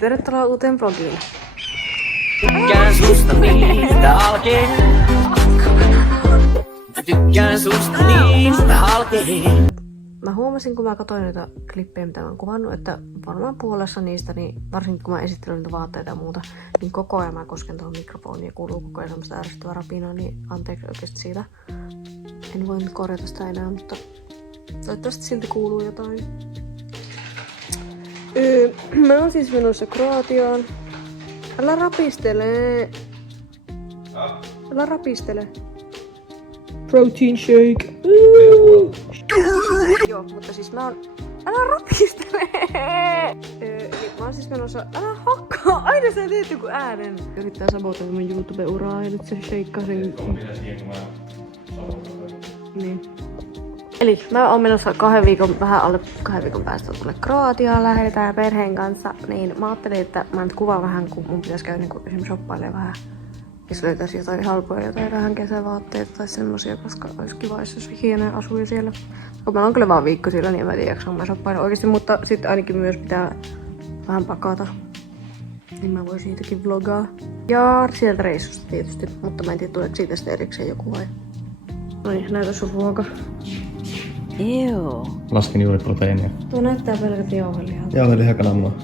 Tervetuloa uuteen vlogiin. Tykkään susta niistä halkee. Tykkään susta niistä halkee. Mä huomasin, kun mä katsoin niitä klippejä, mitä mä oon kuvannut, että varmaan puolessa niistä, niin varsinkin kun mä esittelen niitä vaatteita ja muuta, niin koko ajan mä kosken tuohon mikrofoniin ja kuuluu koko ajan semmoista ärsyttävää rapinaa, niin anteeksi oikeesti siitä. En voi nyt korjata sitä enää, mutta toivottavasti silti kuuluu jotain. Mä oon siis menossa Kroatiaan. Älä rapistele. Älä rapistele. Protein shake. Joo, mutta siis mä oon... Älä rapistele! Eli mä oon siis menossa... Älä hakkaa! Aina sä teet joku äänen! Yrittää sabotoida mun YouTube-uraa ja nyt se sheikkaa sen... Niin. Eli mä oon menossa vähän alle 2 viikon päästä tuonne Kroatiaan, lähdetään perheen kanssa, niin mä ajattelin, että mä nyt kuvaan vähän, kun mun pitäisi käydä niin esimerkiksi shoppailemaan vähän, jos löytäisi jotain halpoja, jotain vähän kesävaatteita tai semmosia, koska olisi kiva, jos olisi hienoja asuja siellä. Kun mä oon kyllä vaan viikko siellä, niin en mä tiedä, jaksaa mä shoppailen oikeesti, mutta sitten ainakin myös pitää vähän pakata, niin mä voin siitäkin vlogaa. Ja sieltä reissusta tietysti, mutta mä en tiedä, tuleeko siitä sitten erikseen joku vai. Noin, näytä sun ruoka. Ew. Lasken juuri proteiinia. Tuo näyttää pelkät jauhelihalta. Jauhelihakananmuna.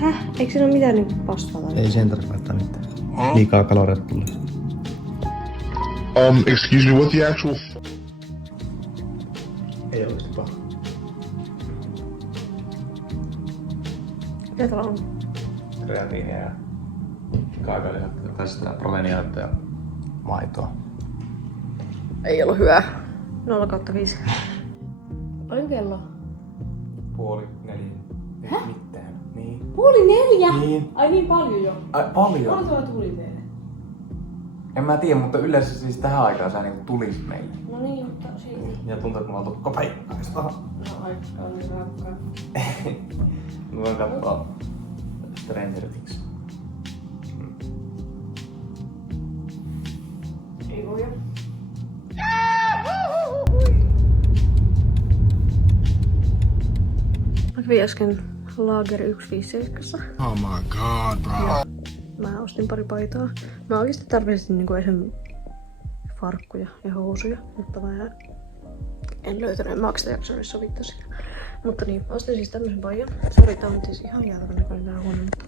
Häh? Eikö siinä ole mitään niinku pastaa tai? Ei sen tarvitse laittaa mitään. Liikaa kaloreita tulee. Excuse me, what the actual... Ei oikeesti paha. Mitä täällä on? Kreatiinia ja kaakalihatta, tai sitä proteiinihatta ja maitoa. Ei ollut hyvä. 0/5. Paljon kello? 3:30. Ei mitään. Niin. 3:30? Niin. Ai niin paljon jo. Ai paljon? Paljon tuolla tuli teille? En mä tiedä, mutta yleensä siis tähän aikaan sä niinku tulis meille. No niin, mutta silti. Ja tuntuu, että mulla on tukka päivästä. No aika oli rankkaa. Mä voin katsoa Stranger Things. Ei voi jo. Mä kävin äsken Lager 157. Oh my god, bro. Mä ostin pari paitaa. Mä oikeesti tarvitsin niinku esim. Farkkuja ja housuja, mutta mä en löytänyt. Mä oikeesti jaksoin sovittaa sitä. Mutta niin, mä ostin siis tämmösen paijan. Sori, tää on siis ihan jäätävän näköinen tää huono, mutta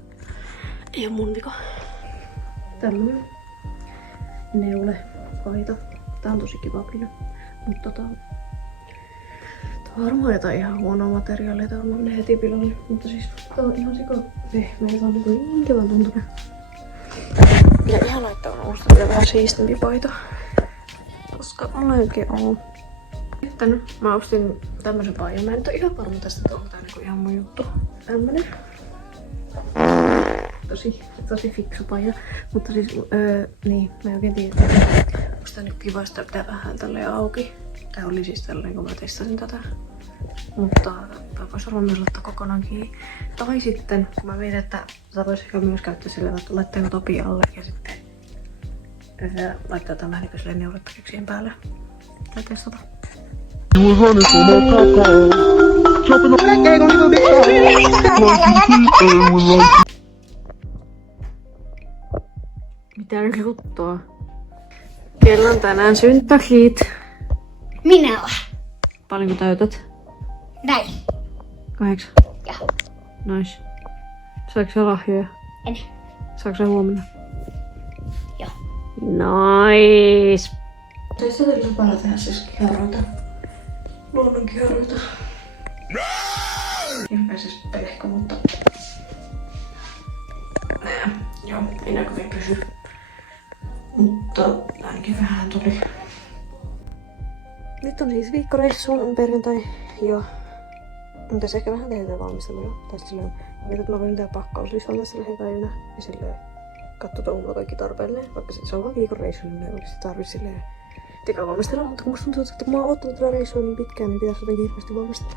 ei oo mun vika. Tämmönen neule paita. Tää on tosi kiva kyllä. Mutta tää on varmaan jotain ihan huonoa materiaalia. Tää on heti pilalle. Mutta siis tää on ihan sika pehmeä. Tää on niin kivan tuntunen. Ja ihan laittaa ostaa vielä vähän siistimpi paita. Koska olenkin on. Sitten mä ostin tämmösen paijan. Mä en ole ihan varma tästä, että onko tää niinku ihan mun juttu. Tämmönen. Tosi fiksu paija. Mutta siis, niin, mä en oikein tiedä. Musta nyt kiva, sitä pitää vähän tälleen auki. Tää oli siis tälleen, kun mä testasin tätä. Mutta tää voisi olla myös laittaa kokonaan kiinni. Tai sitten, kun mä mietin, että tätä voisi ehkä myös käyttää silleen, että laittaa topi alle ja sitten laittaa tämän vähän niin silleen neurottakeksien päälle. Tai testata. Mitä juttua? Kello on tänään synttärit. Minä olen. Paljonko täytät? Näin. 8. Joo. Nice. Saatko sä lahjoja? En. Saatko sä huomenna? Joo. Nice. Tässä täytyy paljon tehdä siis kiharoita. Luonnon kiharoita. Hirveä siis pelkkä, mutta... Joo, ei näköinen pysy. Mutta ainakin vähän tuli. Nyt on siis viikkoreissu, on perjantai ja tässä ehkä vähän tehdään valmistelua. Tai silleen, että mä voin tehdä pakkauslistan tässä lähinnä päivinä ja silleen katsotaan, onko kaikki tarpeellinen. Vaikka se on vaan viikkoreissu, niin ei olisi tarvitse silleen tehdä valmistella. Mutta kun musta tuntuu, että kun mä oon ottanut tätä reissua niin pitkään, niin pitäisi jotenkin hirveästi valmistella.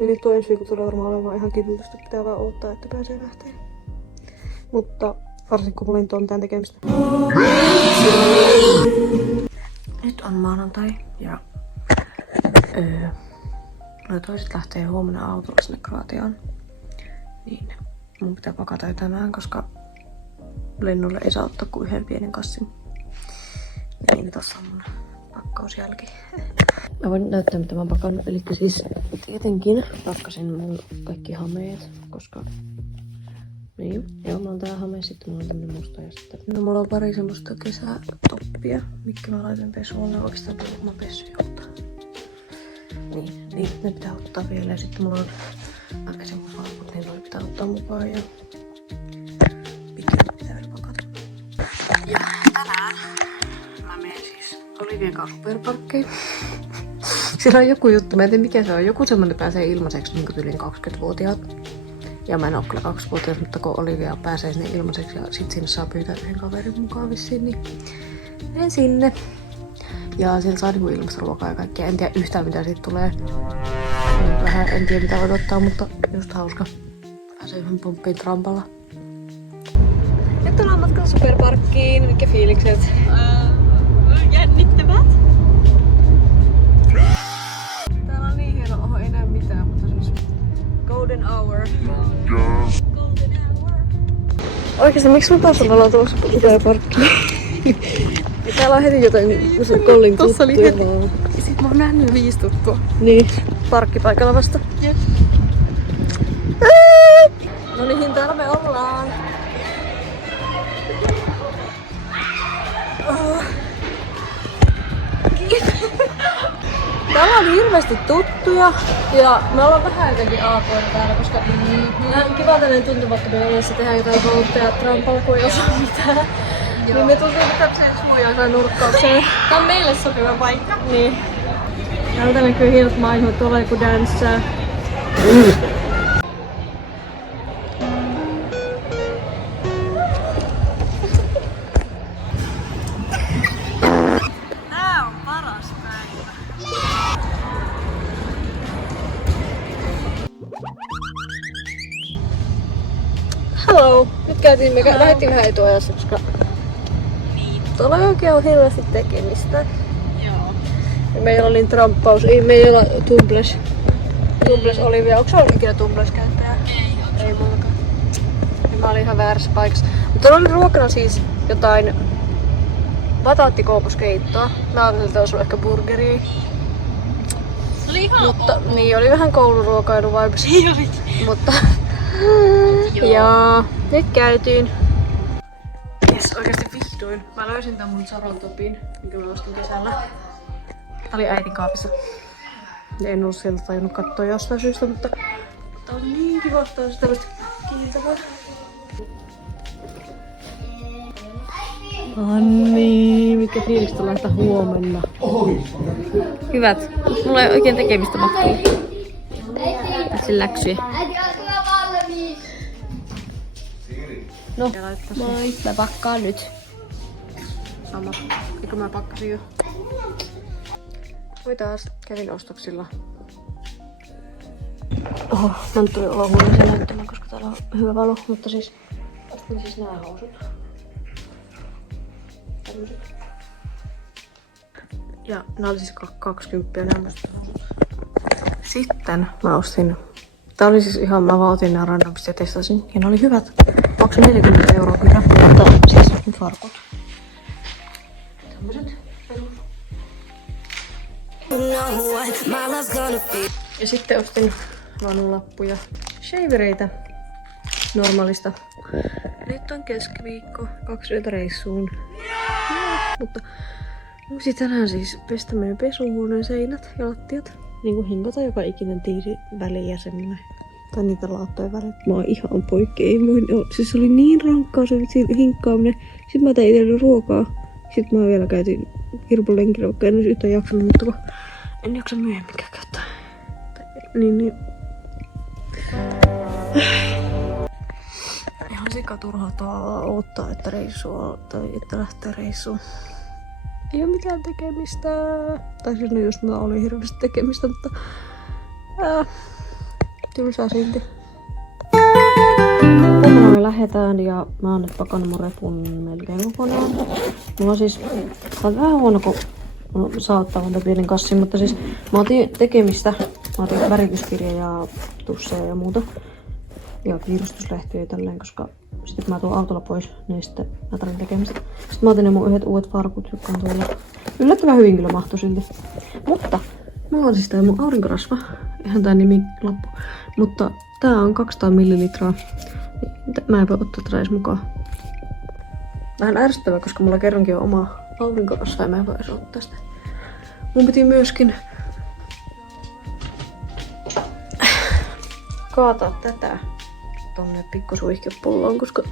Ja nyt tuo ensi viikolla tulee varmaan olemaan ihan kivutusta, pitää vaan odottaa, että pääsee lähteä. Mutta varsinkin kun mulla on mitään tekemistä. Nyt on maanantai ja noi toiset lähtee huomenna autolla sinne Kroatiaan. Niin mun pitää pakata jo tänään, koska lennolle ei saa ottaa kuin yhden pienen kassin. Niin tossa on mun pakkausjälki. Mä voin näyttää mitä mä oon pakannut. Eli siis tietenkin pakkasin mun kaikki hameet, koska niin, joo, mulla on tää hame, sitten mulla on tämmönen musta ja sitten... No mulla on pari semmoista kesätoppia, mitkä mä laitan pesuun. Ne oikeastaan mä pessyn joutaa. Niin, ne pitää ottaa vielä. Ja sitten mulla on aikaisen mun farkut, niin noi pitää ottaa mukaan ja... Bikinit pitää vielä pakata. Ja tänään mä menen siis Olivien kanssa Superparkkiin. Siellä on joku juttu, mä en tiedä mikä se on. Joku semmonen pääsee ilmaiseksi niin kuin yli 20-vuotiaat. Ja mä en oo kyllä 2-vuotias, mutta kun Olivia pääsee sinne ilmaiseksi ja sit sinne saa pyytää yhden kaverin mukaan vissiin, niin menen sinne. Ja siellä saa niinku ilmasta ruokaa ja kaikkea. En tiedä yhtään mitä siitä tulee. Vähän en tiedä mitä odottaa, mutta just hauska. Pääsee yhden pomppiin trampalla. Nyt ollaan matkalla Superparkkiin. Mitkä fiilikset? Jännittävät. Täällä on niin hieno, oho ei näe mitään, mutta siis golden hour. Golden hour. Oikeesti miksi mä taas ollaan tulossa Superparkkiin? Täällä on heti jotain kollin tuttuja. Tossa oli heti. Sit mä oon nähnyt 5 tuttua. Niin, parkkipaikalla vasta. Jep. No niin, täällä me ollaan. Täällä on hirveästi tuttuja ja me ollaan vähän jotenkin aakoina täällä, koska on kiva tällainen tuntumattomia edessä tehdä jotain koutteja trampalla, kun ei osaa mitään. Niin me tuntuu tämmöiseen suojaisaan nurkkaukseen. Tää on meille sopiva paikka. Niin. Täältä näkyy hienot maisemat, tuolla joku danssää. Tää on paras päivä. Hello! Nyt me lähdettiin vähän etuajassa, koska tuolla oikein on hirveästi tekemistä. Joo. Ja meillä oli tramppaus, ei meillä tumbles Olivia. Onko se ollut ikinä tumbles käyttäjää? Ei mullakaan. Ja mä olin ihan väärässä paikassa. Mutta tuolla oli ruokana siis jotain bataattikooposkeittoa. Mä ajattelin, että olisi ollut ehkä burgeria. Se oli ihan Mutta niin, oli vähän kouluruokailu vibes. Mutta ja nyt käytiin. Jes, oikeesti vihdoin. Mä löysin tän mun Saron topin, minkä mä ostin kesällä. Tää oli äitin kaapissa. Ja en ollut sieltä tajunnut katsoa jostain syystä, mutta tää on niin kiva, tää on tällaista kiiltävää. Anni, mikä fiilis tällaista huomenna. Hyvät, mulla ei oikein tekemistä mahtuu. Tässä läksyjä. No, moi. Mä pakkaan nyt. Sama. Eikö mä pakkasin jo? Voi taas. Kävin ostoksilla. Oho, mä nyt tuli olohuoneeseen näyttämään, koska täällä on hyvä valo. Mutta siis, ostin siis nää housut. Tämmöset. Ja nää oli siis 20 nää musta housut. Sitten mä ostin. Tää oli siis ihan, mä vaan otin nää randomista ja testasin. Ja ne oli hyvät. Maksu 40 € kyllä. Mutta siis nyt farkut. Tämmöset perus. Ja sitten ostin vanulappuja. Shavereita. Normaalista. Nyt on keskiviikko. 2 yötä reissuun. Mutta uusi tänään siis pestä meidän pesuhuoneen seinät ja lattiat. Niinku hinkata joka ikinen tiiri väliin ja semmonen. Tai niitä laattojen väliin. Mä oon ihan poikki. Ei voi. Siis oli niin rankkaa se hinkkaaminen. Sitten mä tein itselleni ruokaa. Sitten mä vielä käytin kirpulenkillä, vaikka en olisi yhtään jaksanut, mutta kun en jaksa myöhemminkään käyttää. Niin. Ihan sikaturhaa odottaa, että reissua tai että lähtee reissuun. Ei oo mitään tekemistä. Tai siis no just mulla oli hirveästi tekemistä, mutta tylsää silti. Huomenna me lähdetään ja mä oon nyt pakannut mun repun melkein kokonaan. Mulla on siis, tää on vähän huono, kun saa ottaa monta pienen kassin, mutta siis mä otin tekemistä. Mä otin värityskirja ja tusseja ja muuta. ja kiirustuslehtiä ja tälleen, koska sitten kun mä tuon autolla pois, niin sitten mä tarvitsen tekemistä. Sitten mä otin ne mun yhdet uudet farkut, jotka on tuolla. Yllättävän hyvin kyllä mahtui silti. Mutta mulla on siis tää mun aurinkorasva. Ihan tää nimi lappu. Mutta tää on 200 millilitraa. Mä en voi ottaa tätä edes mukaan. Vähän ärsyttävää, koska mulla kerrankin on oma aurinkorasva ja mä en voi edes ottaa sitä. Mun piti myöskin kaataa tätä tonne pikkusuihkepulloon, koska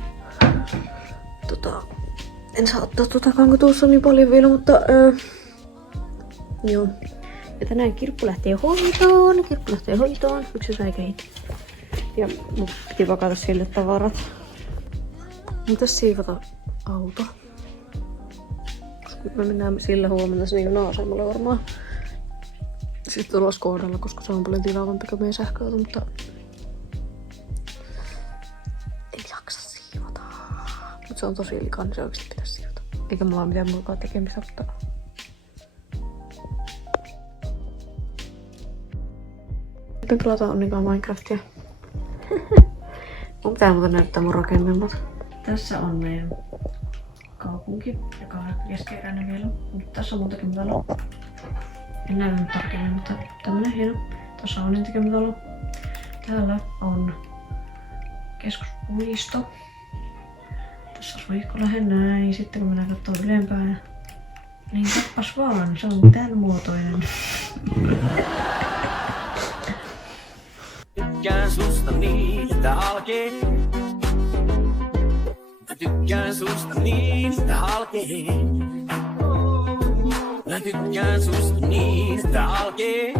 en saa ottaa totakaan, kun tuossa on niin paljon vielä, mutta joo. Ja tänään Kirppu lähtee hoitoon. Yksi säikähit. Ja mun piti pakata sille tavarat. Mitäs siivota auto? Koska me mennään sillä huomenna sinne juna-asemalle varmaan. Sitten tuolla Skodalla, koska se on paljon tilaavampi kuin meidän sähköauto, mutta ei jaksa siivota. Mutta se on tosi likaa, niin se oikeesti pitäisi siivota. Eikä mulla ole mitään muuta tekemistä, mutta nyt pelataan onnikaan Minecraftia. Mun pitää muuten näyttää mun rakennelmat. Tässä on meidän kaupunki, joka on keskeeräinen vielä. Mutta tässä on mun tekemätalo. En näy nyt tarkemmin, mutta tämmönen hieno. Tässä on Annin tekemätalo. Täällä on keskuspuisto. Tässä on suihku lähinnä näin. Sitten kun mennään kattoo ylempään, niin kappas vaan, se on tän muotoinen. Tykkään susta niin, että halkee. Mä tykkään susta niin, että halkee. Mä tykkään susta niin, että halkee.